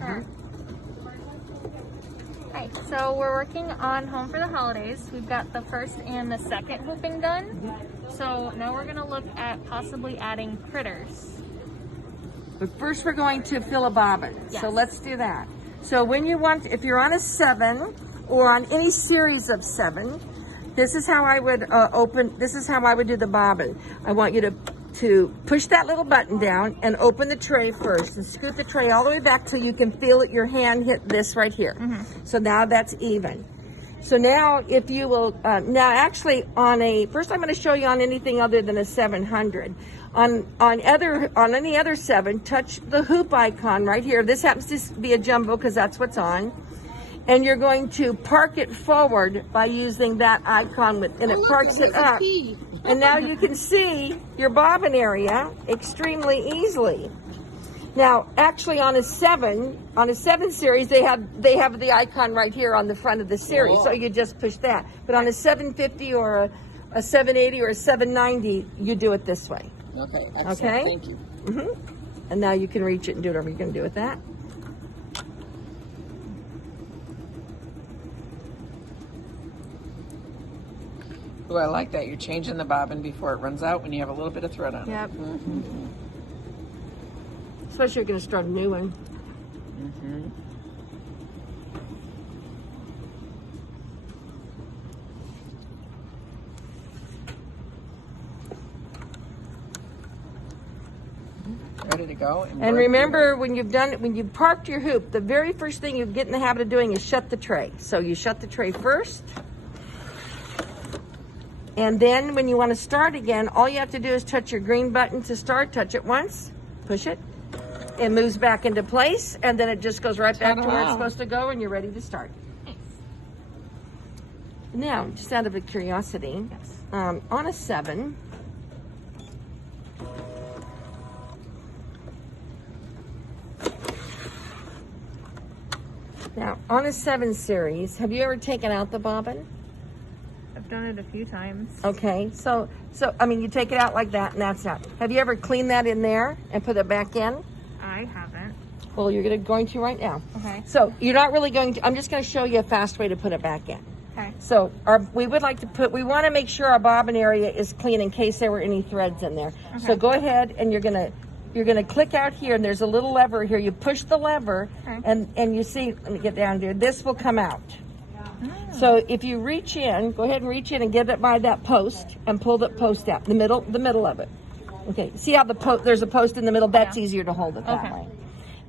Hi, so we're working on Home for the Holidays. We've got the first and the second hooping done. So now we're gonna look at possibly adding critters. But first we're going to fill a bobbin. Yes. So let's do that. So when you want, if you're on a 7 or on any series of 7, this is how I would this is how I would do the bobbin. I want you to push that little button down and open the tray first and scoot the tray all the way back so you can feel it, your hand hit this right here. So now that's even. So now if you will, now actually on first I'm going to show you on anything other than a 700. On any other 7, touch the hoop icon right here. This happens to be a jumbo because that's what's on. And you're going to park it forward by using that icon and it parks it up. And now you can see your bobbin area extremely easily. Now, actually on a 7 series, they have the icon right here on the front of the series. So you just push that. But on a 750 or a 780 or a 790, you do it this way. Okay, excellent. Okay? Thank you. And now you can reach it and do whatever you're going to do with that. Oh, I like that. You're changing the bobbin before it runs out when you have a little bit of thread on it. Yep. Especially if you're going to start a new one. Ready to go. And remember, when you've parked your hoop, the very first thing you get in the habit of doing is shut the tray. So you shut the tray first. And then when you want to start again, all you have to do is touch your green button to start. Touch it once, push it. It moves back into place, and then it just goes right back to where it's supposed to go, and you're ready to start. Now, just out of a curiosity, on a 7, now on a 7 series, have you ever taken out the bobbin? I've done it a few times. Okay, so I mean, you take it out like that, and that's out. Have you ever cleaned that in there and put it back in? I haven't. Well, you're going to right now. Okay. So you're not really going to. I'm just going to show you a fast way to put it back in. Okay. So we would like to we want to make sure our bobbin area is clean in case there were any threads in there. Okay. So go ahead and you're gonna click out here, and there's a little lever here. You push the lever, and you see. Let me get down here. This will come out. So if you reach in, go ahead and reach in and get it by that post and pull that post out, the middle of it. Okay, see how there's a post in the middle? That's easier to hold it that way.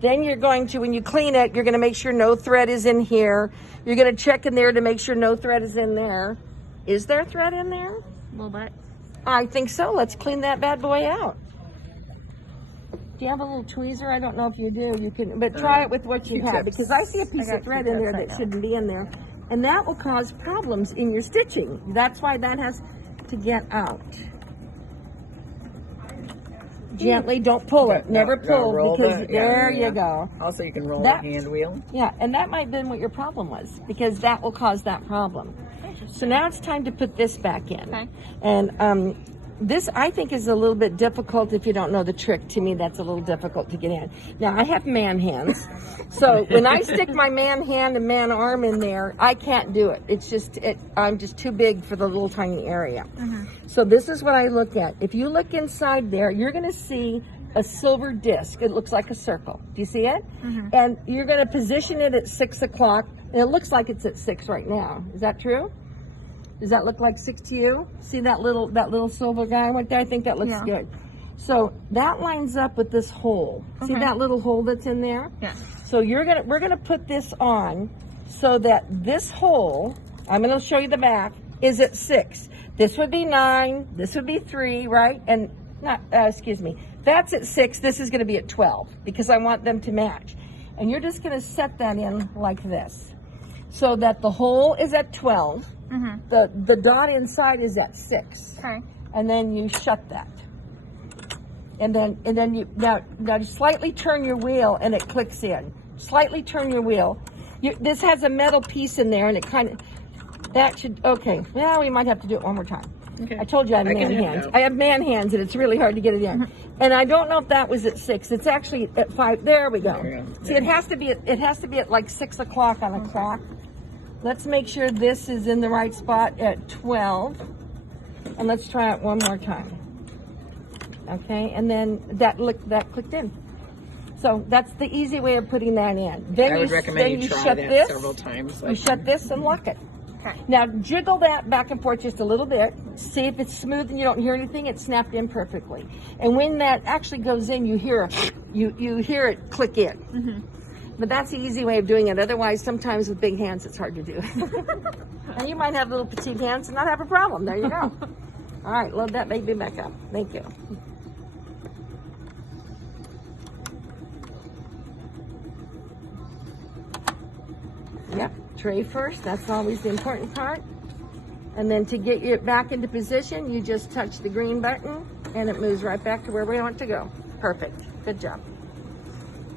Then you're going to, when you clean it, you're going to make sure no thread is in here. You're going to check in there to make sure no thread is in there. Is there thread in there? A little bit. I think so. Let's clean that bad boy out. Do you have a little tweezer? I don't know if you do. You can, but try it with what you have, because I see a piece of thread in there that shouldn't be in there. And that will cause problems in your stitching. That's why that has to get out. Gently, don't pull it. Never pull, because there you go. Also, you can roll that hand wheel. Yeah, and that might have been what your problem was, because that will cause that problem. So now it's time to put this back in. Okay. And this, I think, is a little bit difficult if you don't know the trick. To me, that's a little difficult to get in. Now, I have man hands. So when I stick my man hand and man arm in there, I can't do it. It's just, I'm just too big for the little tiny area. So this is what I look at. If you look inside there, you're going to see a silver disc. It looks like a circle. Do you see it? And you're going to position it at 6 o'clock. And it looks like it's at 6 right now. Is that true? Does that look like 6 to you? See that little silver guy right there? I think that looks good. So that lines up with this hole. See that little hole that's in there? Yeah. So we're gonna put this on so that this hole, I'm gonna show you the back, is at 6. This would be 9, this would be 3, right? And that's at 6, this is gonna be at 12, because I want them to match. And you're just gonna set that in like this, so that the hole is at 12, the dot inside is at 6. Okay. And then you shut that. And then you now slightly turn your wheel and it clicks in. Slightly turn your wheel. This has a metal piece in there, and it kind of, that should, okay. Well, we might have to do it one more time. Okay. I told you I have man hands. I have man hands, and it's really hard to get it in. And I don't know if that was at 6. It's actually at 5. There we go. There we go. See, it has to be at like 6 o'clock on a clock. Let's make sure this is in the right spot at 12. And let's try it one more time. Okay, and then that clicked in. So that's the easy way of putting that in. Then I would recommend you try that several times. You shut this and lock it. Okay. Now jiggle that back and forth just a little bit. See if it's smooth and you don't hear anything. It's snapped in perfectly. And when that actually goes in, you hear it click in. Mm-hmm. But that's the easy way of doing it. Otherwise, sometimes with big hands, it's hard to do. And you might have little petite hands and not have a problem. There you go. All right, load that baby back up. Thank you. Yep, tray first. That's always the important part. And then to get it back into position, you just touch the green button and it moves right back to where we want to go. Perfect. Good job.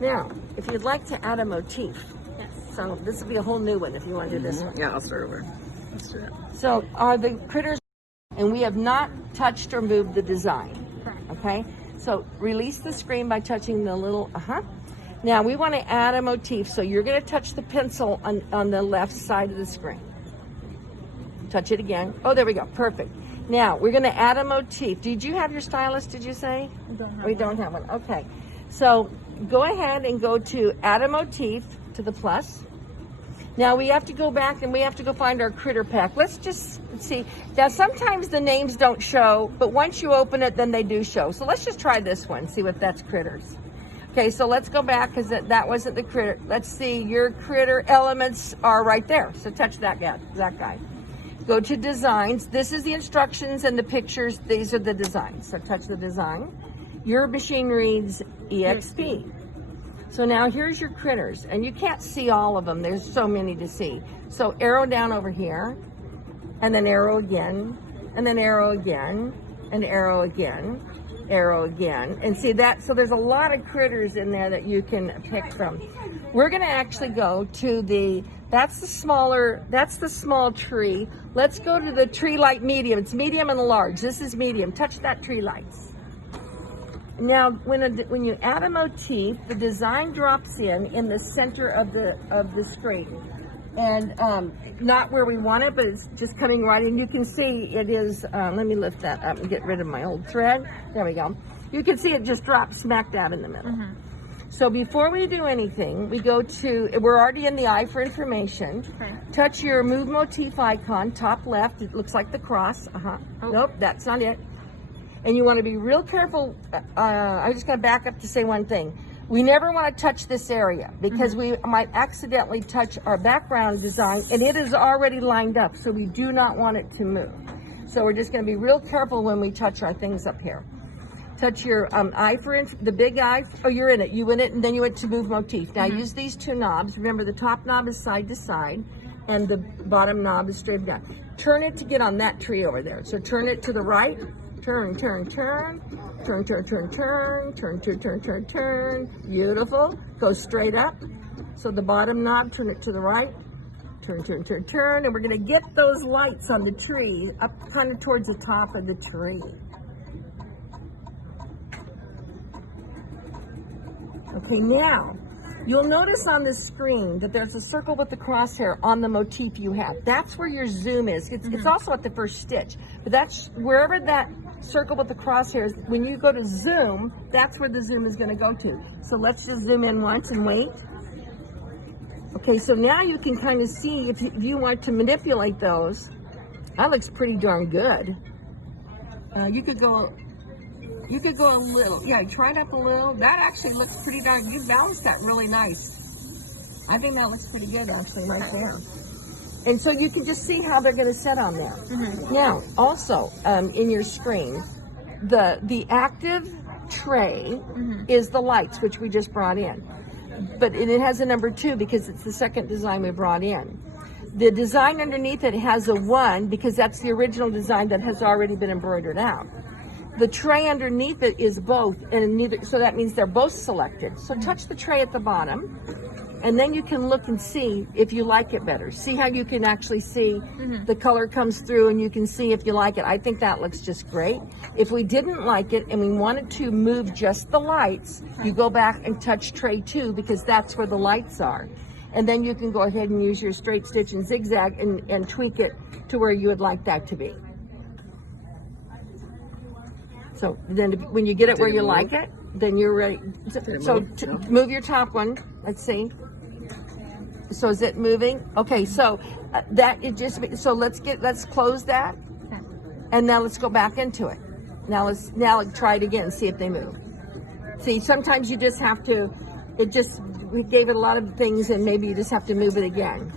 Now, if you'd like to add a motif, Yes. so this will be a whole new one if you want to do this one. Yeah, I'll start over. Let's do that. So are the critters, and we have not touched or moved the design. Correct. Okay, so release the screen by touching the little, Now we want to add a motif, so you're going to touch the pencil on the left side of the screen. Touch it again. Oh, there we go. Perfect. Now we're going to add a motif. Did you have your stylus, did you say? We don't have one. Okay. So go ahead and go to add a motif to the plus. Now we have to go back and we have to go find our critter pack. Let's just see. Now sometimes the names don't show, but once you open it, then they do show. So let's just try this one, see if that's critters. Okay, so let's go back because that wasn't the critter. Let's see, your critter elements are right there. So touch that guy. Go to designs. This is the instructions and the pictures. These are the designs. So touch the design. Your machine reads EXP. So now here's your critters, and you can't see all of them. There's so many to see. So arrow down over here, and then arrow again, and then arrow again, and arrow again, arrow again. And see that, so there's a lot of critters in there that you can pick from. We're gonna actually go to that's the small tree. Let's go to the tree light medium. It's medium and large. This is medium. Touch that tree lights. Now, when you add a motif, the design drops in the center of the screen, and not where we want it, but it's just coming right in. You can see it is. Let me lift that up and get rid of my old thread. There we go. You can see it just drops smack dab in the middle. Mm-hmm. So before we do anything, we go to. We're already in the eye for information. Okay. Touch your move motif icon, top left. It looks like the cross. Oh. Nope, that's not it. And you want to be real careful. I'm just going to back up to say one thing. We never want to touch this area because we might accidentally touch our background design, and it is already lined up, so we do not want it to move. So we're just going to be real careful when we touch our things up here. Touch your eye for the big eye. Oh, you're in it. You in it, and then you went to move motif. Now use these two knobs. Remember, the top knob is side to side, and the bottom knob is straight down. Turn it to get on that tree over there. So turn it to the right. Turn, turn, turn, turn, turn, turn, turn, turn, turn, turn, turn, turn. Beautiful. Go straight up. So the bottom knob, turn it to the right. Turn, turn, turn, turn. And we're going to get those lights on the tree up kind of towards the top of the tree. Okay, now you'll notice on the screen that there's a circle with the crosshair on the motif you have. That's where your zoom is. It's also at the first stitch, but that's wherever that circle with the crosshairs, when you go to zoom, that's where the zoom is going to go to. So let's just zoom in once and wait. Okay, so now you can kind of see if you want to manipulate those. That looks pretty darn good. You could go a little. Yeah, try it up a little. That actually looks pretty darn, you balanced that really nice. I think that looks pretty good actually right there. And so you can just see how they're going to set on there. Now, also in your screen, the active tray is the lights, which we just brought in. But it has a number 2 because it's the second design we brought in. The design underneath it has a 1 because that's the original design that has already been embroidered out. The tray underneath it is both, and so that means they're both selected. So touch the tray at the bottom, And then you can look and see if you like it better. See how you can actually see the color comes through, and you can see if you like it. I think that looks just great. If we didn't like it and we wanted to move just the lights, you go back and touch tray 2 because that's where the lights are. And then you can go ahead and use your straight stitch and zigzag and tweak it to where you would like that to be. So then when you get it where you like it, then you're ready. So move your top one. Let's see. So is it moving? Okay, so that it just, so let's close that. And now let's go back into it. Now try it again, see if they move. See, sometimes you just have to, we gave it a lot of things and maybe you just have to move it again.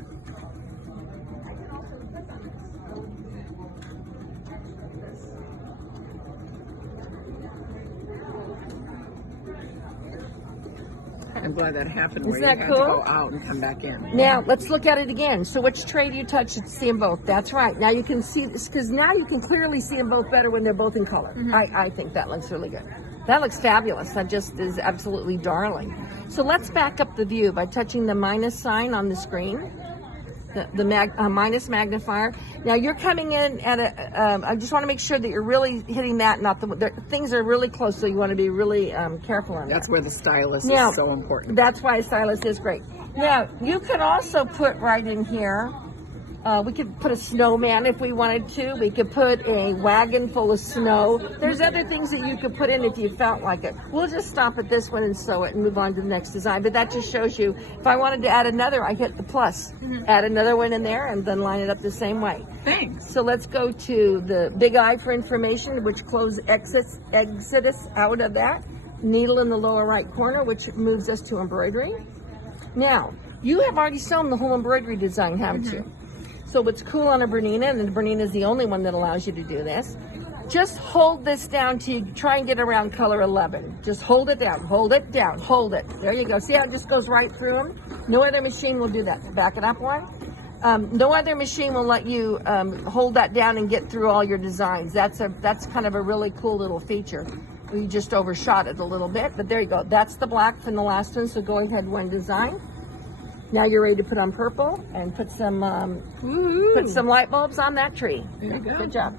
I'm glad that happened where Isn't that you had cool? to go out and come back in. Now, let's look at it again. So which tray do you touch to see them both? That's right. Now you can see this, because now you can clearly see them both better when they're both in color. I think that looks really good. That looks fabulous. That just is absolutely darling. So let's back up the view by touching the minus sign on the screen. The minus magnifier. Now you're coming in at I just want to make sure that you're really hitting that, not things are really close, so you want to be really careful on that. That's where the stylus is so important. That's why a stylus is great. Now, you could also put right in here, we could put a snowman if we wanted to. We could put a wagon full of snow. There's other things that you could put in if you felt like it. We'll just stop at this one and sew it and move on to the next design. But that just shows you, if I wanted to add another, I hit the plus. Add another one in there and then line it up the same way. Thanks. So let's go to the big eye for information, which exits us out of that. Needle in the lower right corner, which moves us to embroidery. Now, you have already sewn the whole embroidery design, haven't you? So what's cool on a Bernina, and the Bernina is the only one that allows you to do this, just hold this down to try and get around color 11. Just hold it down, hold it down, hold it. There you go. See how it just goes right through them? No other machine will do that. Back it up one. No other machine will let you hold that down and get through all your designs. That's kind of a really cool little feature. We just overshot it a little bit, but there you go. That's the black from the last one, so go ahead, one design. Now you're ready to put on purple and put some light bulbs on that tree. There you go. Good job.